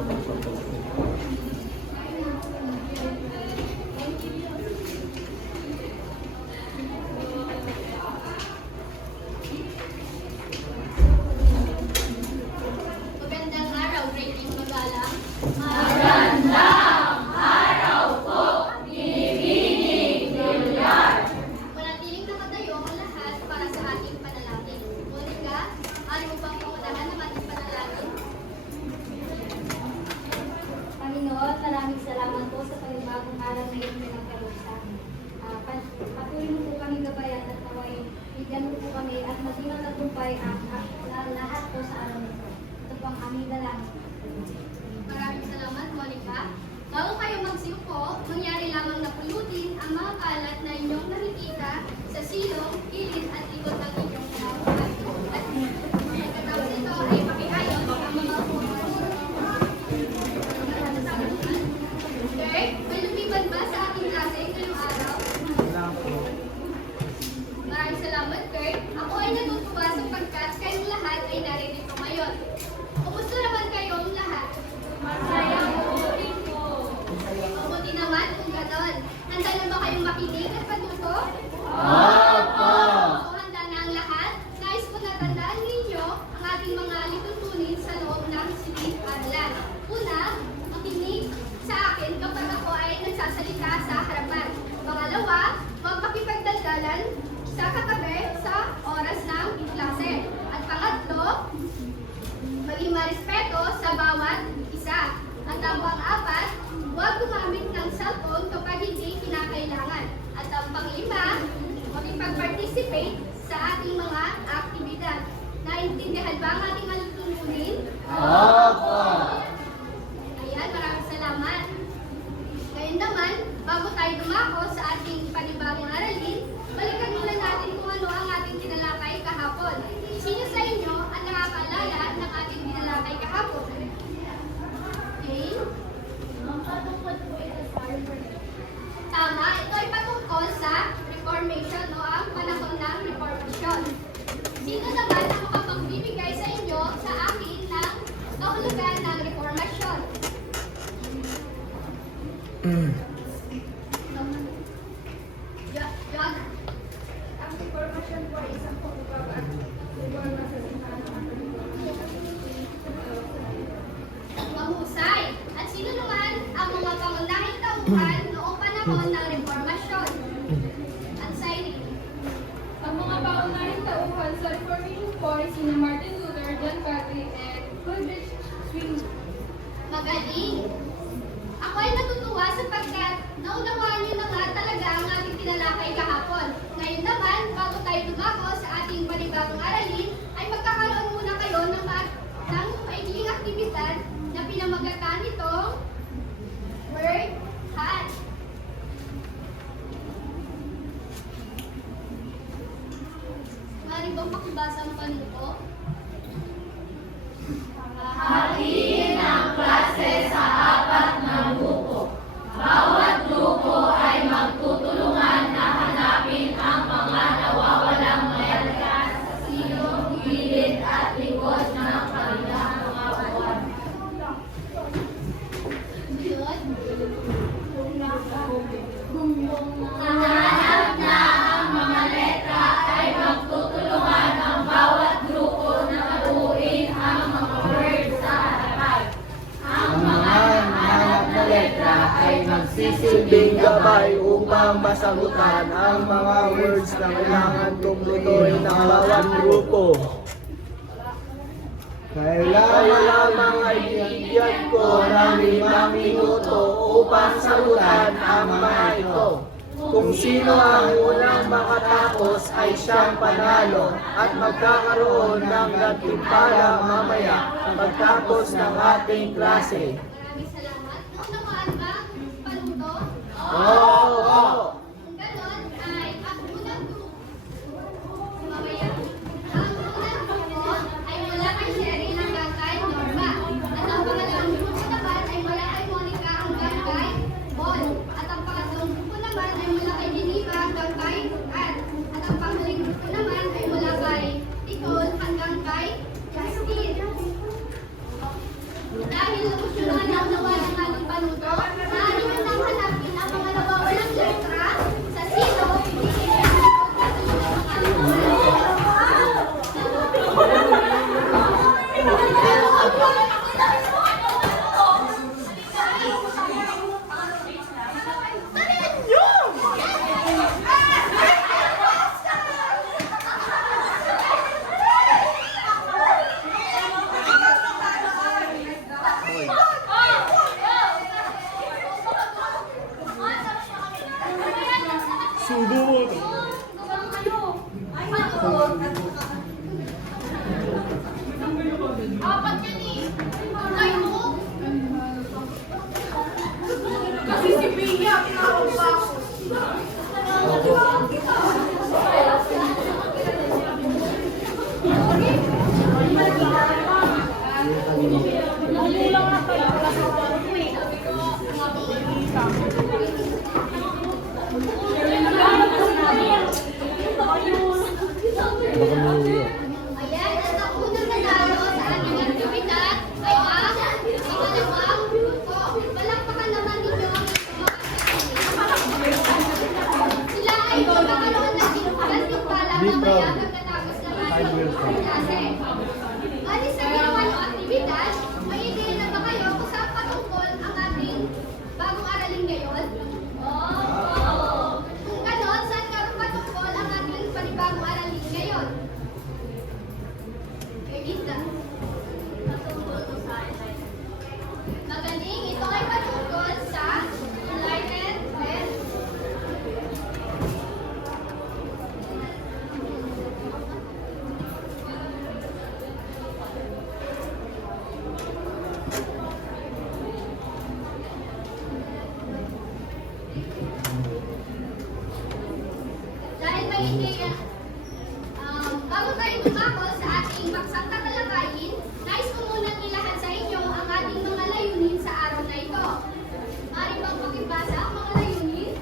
Magandang araw, Rating Magalang. Manatiling nakatayo ang lahat para sa ating panalangin. Monica, ari mo bang pangunahan ng ating panalangin? Panginoon, maraming salamat po sa panibagong araw na iyong pinagkaroon sa amin. Patuloy mo po kami gabayan at naway bigyan mo po kami at maging matagumpay ang lahat po sa araw nito. Ito po ang aming dalangin. Maraming salamat, Monica. Bago kayo magsiupo, mangyari lamang na pulutin ang mga kalat na inyong nakikita sa silong, gilid at likod ng inyong unahan. At pagkatapos nito ay pakiayos ang mga Sir, may lumipad ba sa ating klase ngayong araw? Maraming salamat, Kurt. Ako ay natutuwa sapagkat kayong lahat ay naririto ngayon. Kumusta naman kayong lahat? Masaya po. Mabuti naman kung gano'n. Handa na ba kayong makinig at patuto? Opo! So, handa na ang lahat? Nais ko na tandaan ninyo ang ating mga lituntunin sa loob ng silid-aralan. Una, makinig sa akin kapag ako ay nagsasalita sa harapan. Pangalawa, magpakipagdaldalan sa katabi sa oras ng klase. At pangatlo, maging marespeto sa bawat isa. At ang pang-apat, huwag gumamit ng cellphone kapag hindi kinakailangan. At ang pang-lima, makipag-participate sa ating mga aktibidad. Naintindihan ba ang ating alituntunin? Opo! Ayan, maraming salamat. Ngayon naman, bago tayo dumako sa ating panibagong aralin, balikan muna natin kung ano ang ating tinalakay kahapon. Sino sa inyo ang nakakaalala ng ating tinalakay kahapon? Okay? Tama, ito ay patungkol sa Reformation o ang panahon ng Reformation. Sino naman ang makapagbibigay sa inyo sa akin ng kahulugan ng Reformation? John? Ang reformasyon po ay isang pagbabago at reforma sa simbahan ng Mahusay. At sino naman ang mga pangunahing tauhan noong panahon ng Reformasyon? At Sairi. Ang mga paunahing tauhan sa Reformation po ay sina Martin Luther, John Patrick, and Ulrich Zwingli. Magaling. Ako ay natutuwa sapagkat naunawaan niyo na nga talaga ang ating tinalakay kahapon. Ngayon naman, bago tayo dumako sa ating panibagong aralin, ay magkakaroon muna kayo ng maikling aktibidad na pinamagatan nitong word hat. Maaari bang pakibasa ang panuto? Hatiin ang klase sa apat na grupo. Bawat grupo ay magtutulungan na hanapin ang mga nawawalang merka sa silong, gilid at likod ng kanilang mga buwan. Nahanap na ang mga letra ay magtutulungan ang bawat grupo na mabuuin ang mga words sa harapan. Ang mga nahanap na letra ay Magsisilbing gabay upang masagutan ang mga words na kailangan tunglutuin ng bawat grupo. Kailangan lamang ay binigyan ko ng 5 minuto upang sagutan ang mga ito. Kung sino ang unang makatapos ay siyang panalo at magkakaroon ng gantimpala mamaya pagtapos ng ating klase. Maraming salamat. Naunawaan ba ang panuto? Oo! Kung ganon ay ang unang grupo. Mamaya. Ang unang grupo ay mula kay Sherry hanggang kay Norma. At ang pangalawang grupo naman ay mula kay Monica hanggang kay Paul. At ang pangatlong grupo naman ay mula kay Geneva hanggang kay Ann. At ang panghuling grupo naman ay mula kay Nicole hanggang kay Justin. Dahil lumusyon Subo mo. Apat yan eh. Ay mo. Kasi si Pia, tinawag pa ako. Ayan, at ang unang nanalo sa ating aktibidad ay ang ikalawang grupo. Palakpakan naman ninyo ang mga sila ay magkakaroon ng gantimpala mamaya pagkatapos ng ating klase. Alis sa ginawa ng aktibidad, may ideya na ba kayo kung saan patungkol ang ating bagong aralin ngayon? Kung ganon, saan ka patungkol ang ating panibagong aralin ngayon? Elisa. Magaling. Ito ay patungkol sa enlightenment. Dahil may ideya, bago tayo dumako sa ating baksang tatalakayin, nais ko munang ilahad sa inyo ang ating mga layunin sa araw na ito. Maaari bang pakibasa ang mga layunin?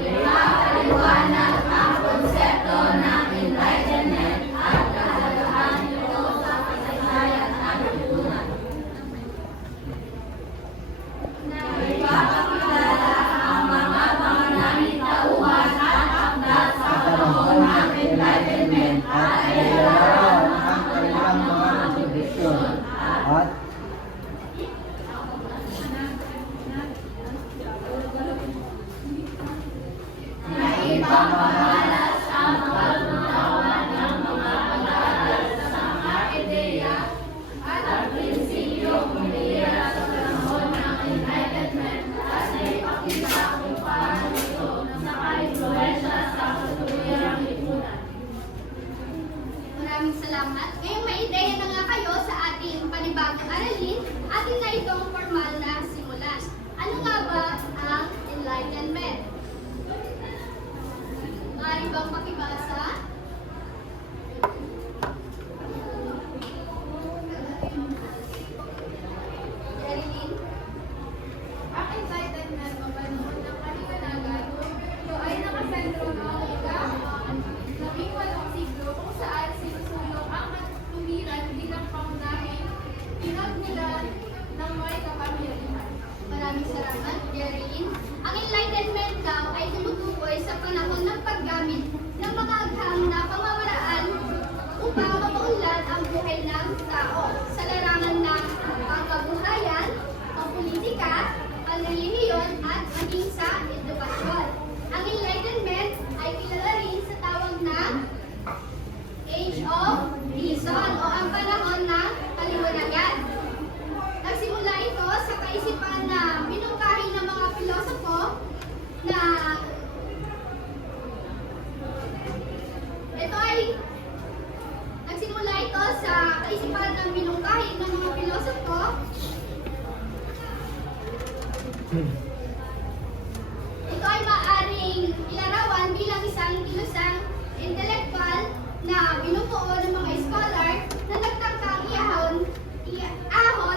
Ipapaliwanag ang konsepto ng enlightenment at kahalagahan nito sa kasaysayan at lipunan. Ipapakilala ang mga pangunahing tauhan at akdas sa panahon ng enlightenment at Kailangan ang kanilang mga kontribusyon at ipamamalas ang pagmutawan ng mga pag-aaral sa mga ideya at ang prinsipyong kumilira sa panahon ng enlightenment at naipakita kung paano ito nakaimpluwensya sa kasalukuyang lipunan. Maraming salamat. Ngayong may ideya na nga kayo sa ating panibagong aralin, atin na itong formal na simulan. Ano nga ba ang enlightenment? Maaari bang pakibasa? Jerilyn? Ang enlightenment o panahon ng kaliwanagan, ito ay nakasentro ng ika-18 siglo kung saan sinusulong ang katuwiran bilang pangunahing pinagmulan ng may kapangyarihan. Maraming salamat, Jerilyn. Ang enlightenment daw ay tumutukoy sa panahon ng paggamit ng mga agham na pamamaraan upang mapaunlad ang buhay ng tao sa larangan ng pangkabuhayan, pangpolitika, pangrelihiyon at maging sa edukasyon. Ang enlightenment ay kilala rin sa tawag na Age of Reason o ang panahon ng kaliwanagan. Nagsimula ito sa kaisipan na minungkahi ng mga pilosofo na nagsimula ito sa kaisipan ng minungkahi ng mga pilosofo ito ay maaaring ilarawan bilang isang kilusang intelektual na binubuo ng mga scholar na nagtangkang ahon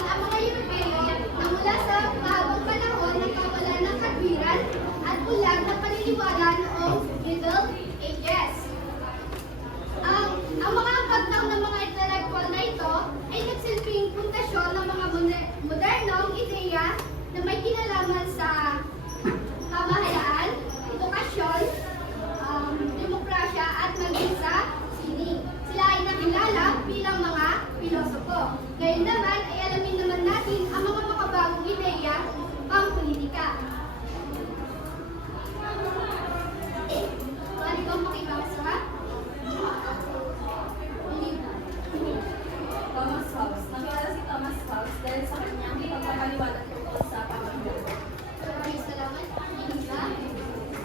ang mga Europeo na mula sa mahabang panahon ng kawalan ng katwiran at bulag ng paniniwala noong Middle Ages. Ang mga pagtang ng mga intelektual na ito ay nagsilbing pundasyon ng mga modernong ideya na may kinalaman sa Ngayon naman ay alamin naman natin ang mga makabagong ideya pang-politika. Mali bang makibasa? Thomas Hobbes. Nakilala si Thomas Hobbes dahil sa kanyang pagpapaliwanag tungkol sa pamumuno. Maraming salamat. Iba.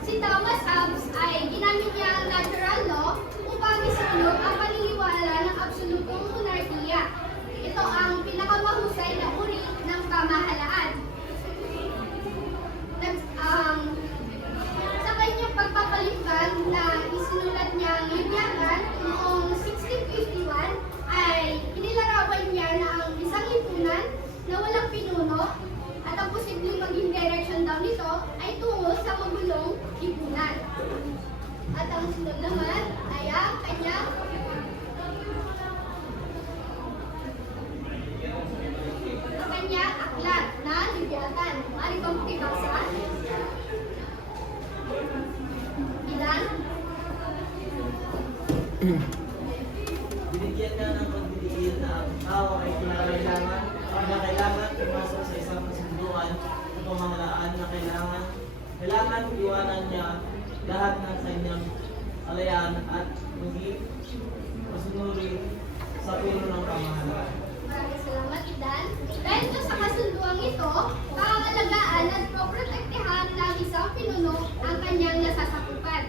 Si Thomas Hobbes ay ginamit niya ang natural law upang isunod ang paniniwala ng absolutong monarkiya. Ito ang pinakamahusay na uri ng pamahalaan. Sa kanyang pagpapalipad na isinulat niyang linyatan noong 1651 ay inilarawan niya na ang isang lipunan na walang pinuno at ang posibleng maging direction daw nito ay tungo sa magulong lipunan. At ang sunod naman ay ang kanyang aklat na Leviathan. Maaari bang makibasa? Ilan? Binigyan niya ng pagdidiin na ang tao ay kinakailangan pumasok sa isang kasunduan at pamahalaan na kailangan iwanan niya lahat ng kanyang alayan at maging masunurin sa puno ng pamahalaan. Maraming salamat, Idan. Dahil doon sa kasunduang ito, pangangalagaan at poprotektahan ng isang pinuno ang kanyang nasasakupan.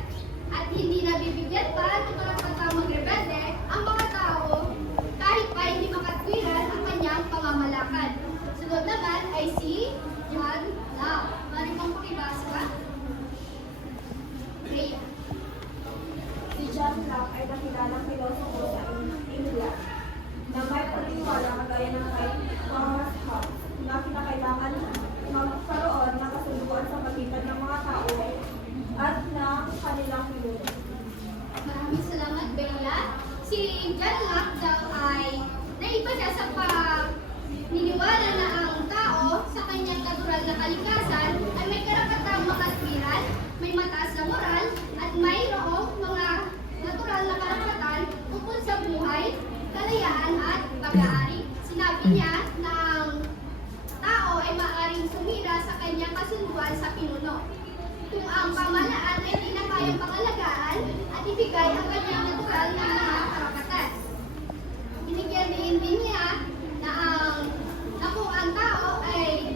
At hindi nabibigyan pa ng karapatang magrebelde ang mga tao kahit pa hindi makatwiran ang kanyang pamamalakad. Sunod naman ay si John Locke. Maraming pang pakibasa. Rhea. Si John Locke ay nakilalang pilosopo sa England na may paniniwala kagaya ng kay Thomas Hobbes na kinakailangan magkaroon ng kasunduan sa pagitan ng mga tao at ng kanilang pinuno. Maraming salamat, Bella. Si John Locke daw ay naiba siya sa paniniwala na ang tao sa kanyang natural na kalikasan ay may karapatang makatwiran, may mataas na moral, at mayroong mga natural na karapatan tungkol sa buhay, kalayaan at pag-aari. Sinabi niya na ang tao ay maaaring sumira sa kanyang kasunduan sa pinuno. Kung ang pamahalaan ay hindi na kayang pangalagaan at ibigay ang kanyang natural na mga karapatan. Binigyan din niya na kung ang tao ay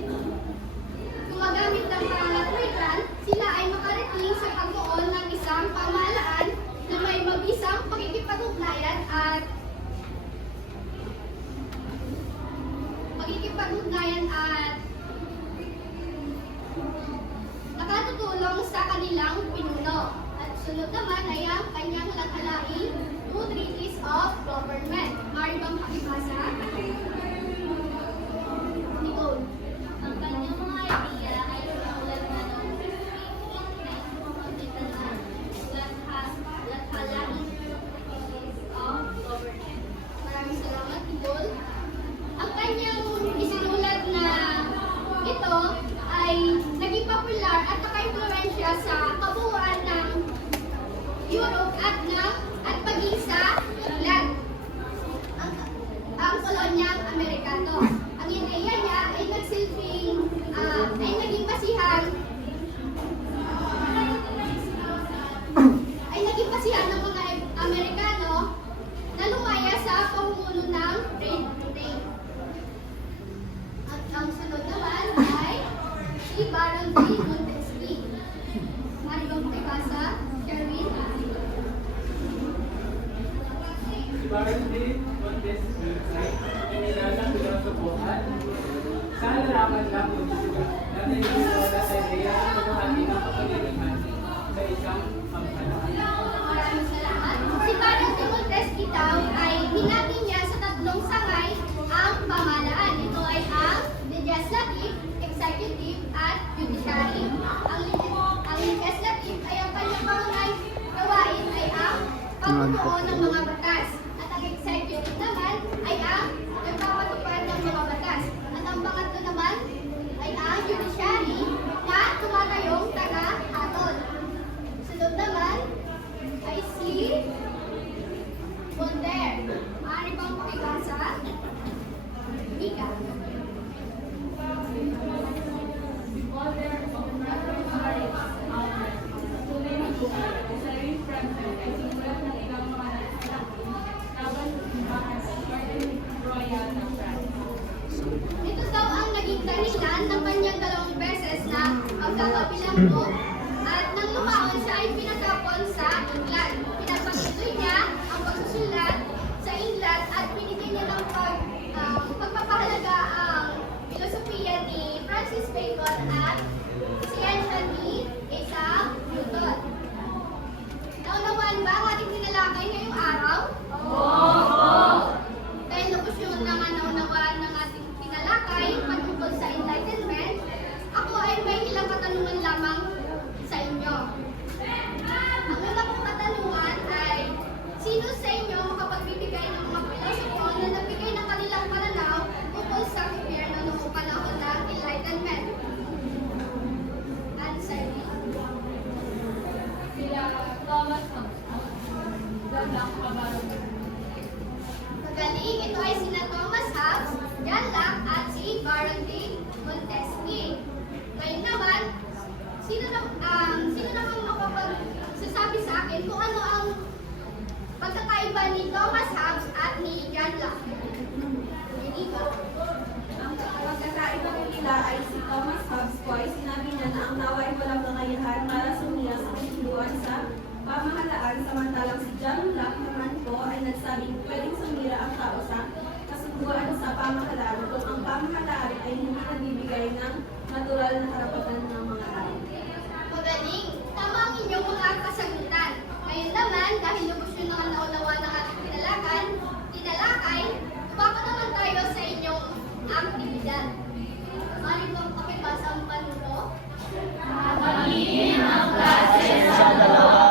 gumagamit ng pangatwiran, sila ay makarating sa pagbuon ng isang pamahalaan na may mabisang pagkikipag-ugnayan at nakatutulong sa kanilang pinuno. At sunod naman ay ang kanyang lathalaing Two Treaties of Government. Maaari bang pakibasa? Nicole. Ang kanyang mga idea ay tulad na ng lathalaing of government. Maraming salamat, Nicole. Ang kanyang isinulat na ito ay naging popular at naka-influensya sa kabuuan ng Europe at paging sa England, ang kolonyang Amerikano. Ang ideya niya ay naging basihan ng mga Amerikano na lumaya sa pamumuno ng Great Britain. At ang sunod naman ay si Baron D. Montesquieu. Maaari bang pakibasa, Sherwin? Si Baron D. Montesquieu ay inilalang pilosopo at sa larangan ng politika na naniniwala sa ideya ng pamahagi ng kapangyarihan sa isang pamahalaan. Maraming salamat. Si Baron D. Montesquieu daw ay hinati niya sa tatlong sangay ang pamahalaan. Ito ay ang legislative, executive, at judiciary. Ang legislative ay ang kanyang pangunahing gawain ay ang pagbubuo ng mga batas. At ang executive naman ay ang nagpapatupad ng mga batas. At ang pangatlo naman ay ang judiciary na tumatayong taga-hatol. Sunod naman ay si Voltaire. Maaari bang pakibasa? ng kanyang 2 beses na pagkakabilanggo at nang lumaon siya ay pinatapon sa inglan. Pinagpatuloy niya ang pagsusulat sa inglan at binigyan niya ng pagpapahalaga ang filosofiya ni Francis Bacon at siyensya ni Isaac Newton. Naunawaan ba ang ating tinalakay ngayong araw? Dahil lubos yun naman naunawaan ng ating tinalakay patungkol sa enlightenment, ako ay may ilang katanungan lamang sa inyo. Ang una kong katanungan ay, sino sa inyo makapagbibigay ng mga pilosopo na nagbigay ng kanilang pananaw tungkol sa gobyerno noong panahon ng enlightenment? Answer me. Sila Thomas Hobbes. John Locke, Baron. Magaling, ito ay sina Thomas Hobbes, John Locke at si Baron de Montesquieu. Ngayon naman, sino namang makapagsasabi sa akin kung ano ang pagkakaiba ni Thomas Hobbes at ni John Locke? Hindi ba? Ang pagkakaiba nila ay si Thomas Hobbes po ay sinabi niya na ang tao ay walang kakayahan para sumira sa kasuluan sa pamahalaan, samantalang si John Locke naman po ay nagsabing pwedeng sumira ang tao sa kasunduan sa pamahalaan kung ang pamahalaan ay hindi nagbibigay ng natural na karapatan ng mga tao. Magaling, tama ang inyong mga kasagutan. Ngayon naman, dahil lubos yun ang naulawa ng ating tinalakay, tupako naman tayo sa inyong aktibidad. Mari po pakibasa ang panuto. Magiging ang klase sa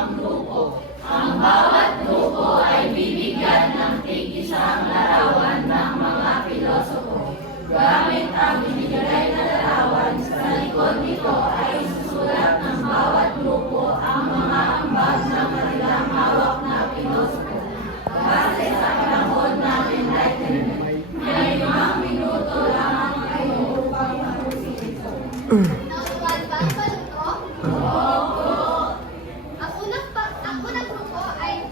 2 grupo. Ang bawat grupo ay bibigyan ng tig-isang larawan ng mga pilosopo. Gamit ang binigay na larawan, sa likod nito ay susulat ng bawat grupo ang mga ambag ng kanilang hawak na pilosopo. Base sa panahon ng enlightenment, may 5 minuto lamang kayo upang mapusin ito. Nauuwan ba ang panuto? Ang unang grupo ay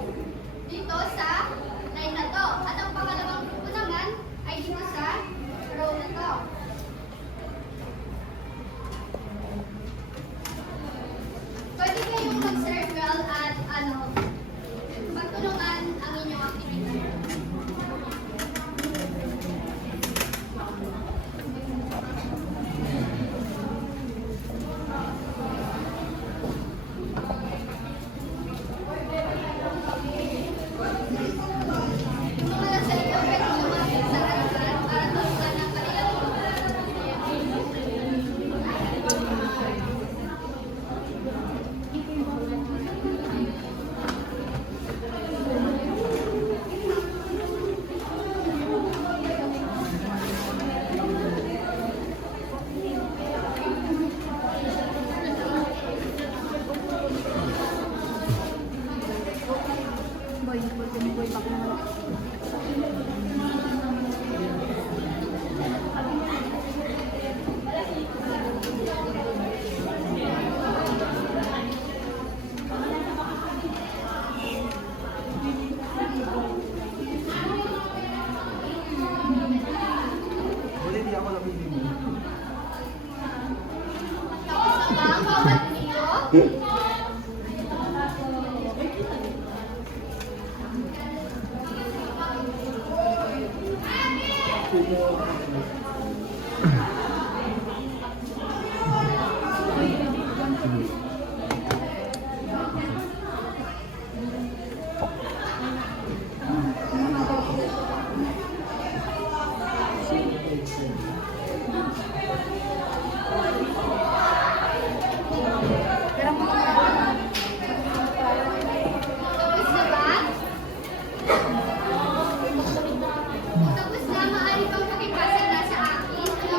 dito sa line na to. At ang pangalawang grupo naman ay dito sa row na to. Pwede kayong mag-circle at magtulungan ang inyong activity. Yung mga nag-circle, pwede lumapit sa harapan para tulungan ang kanilang Tapos na ba ang bawat video? Tapos na ba? Tapos na, maaari bang pakipasa na sa akin? Ano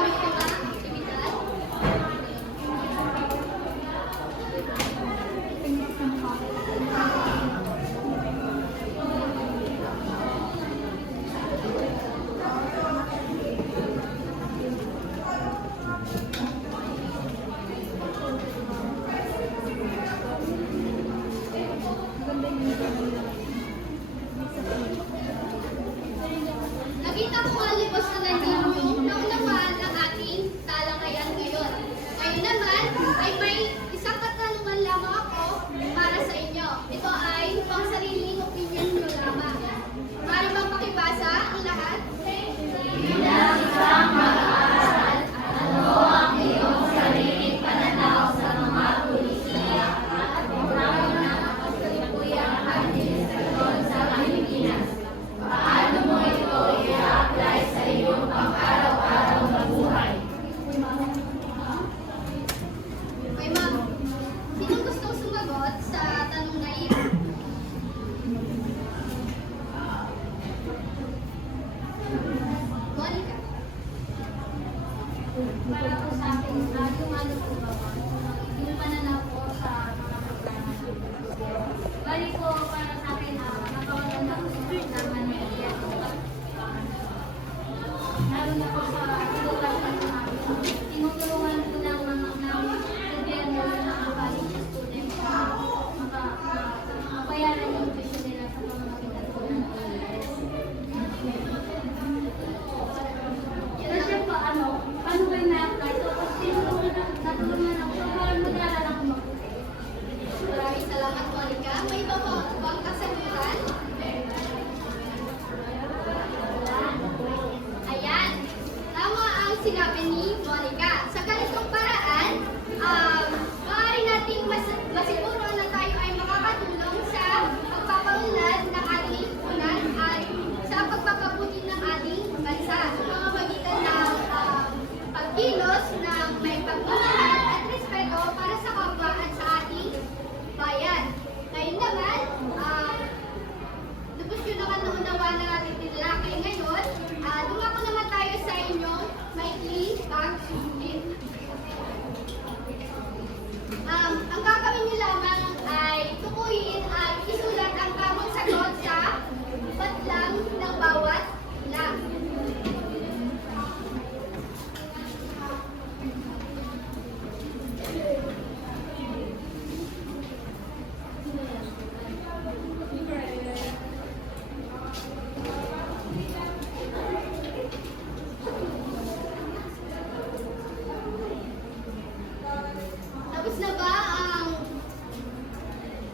para po sa akin, yung ano po ba, yung pananaw po sa mga programa ng gobyerno. Bali po, para sa akin, nakawalan na po sa programa ng gobyerno. Lalo na po sa edukasyon namin. Tinutulungan po ng gobyerno na ang college students na mabayaran yung tuition nila sa pamamagitan po ng PLS. Kasi po, paano ba yung na-apply? So, kung natulungan ako, so parang mag-aaral ako mabuti. Maraming salamat, Monica. May iba po bang kasagutan? Ayan. Tama ang sinabi ni Monica. Sa ganitong paraan, maaari nating masiguro na tayo ay makakatulong sa pagpapaunlad ng ating lipunan at sa pagpapabuti ng ating bansa sa pamamagitan ng pagkilos ng may pagmamahal at respeto para sa kapwa at sa ating bayan. Ngayon naman, lubos yun naman naunawa na natin tinlaki ngayon, dumako naman tayo sa inyong maikling pagsusulit. Ang gagawin niyo lamang ay tukuyin at isulat ang tamang sagot sa batlang ng bawat lang. Tapos na ba ang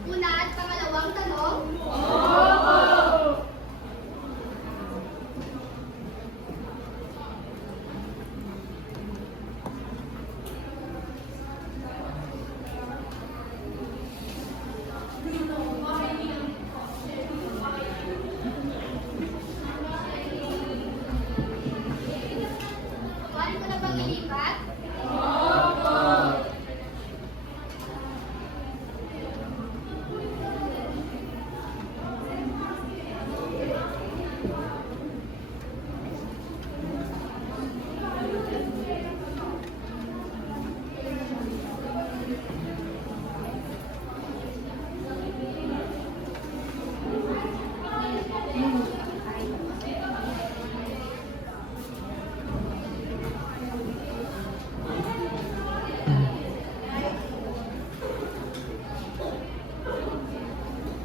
una at pangalawang tanong? Maaari ko na bang ilipat?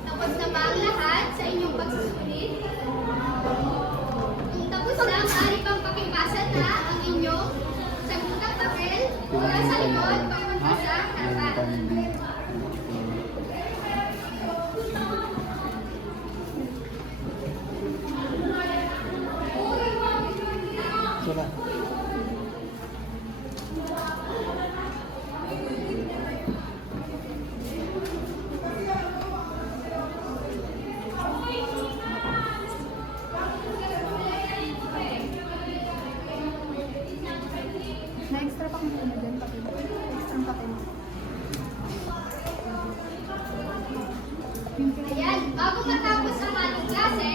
Tapos na ba ang lahat sa inyong pagsusulit? Kung tapos na, maaari bang pakipasa na ang inyong sagutang papel mula sa likod papunta sa harapan. Sila. Na-extra pa kung ano dyan, papel. Extra papel. Ayan, bago matapos ang ating klase,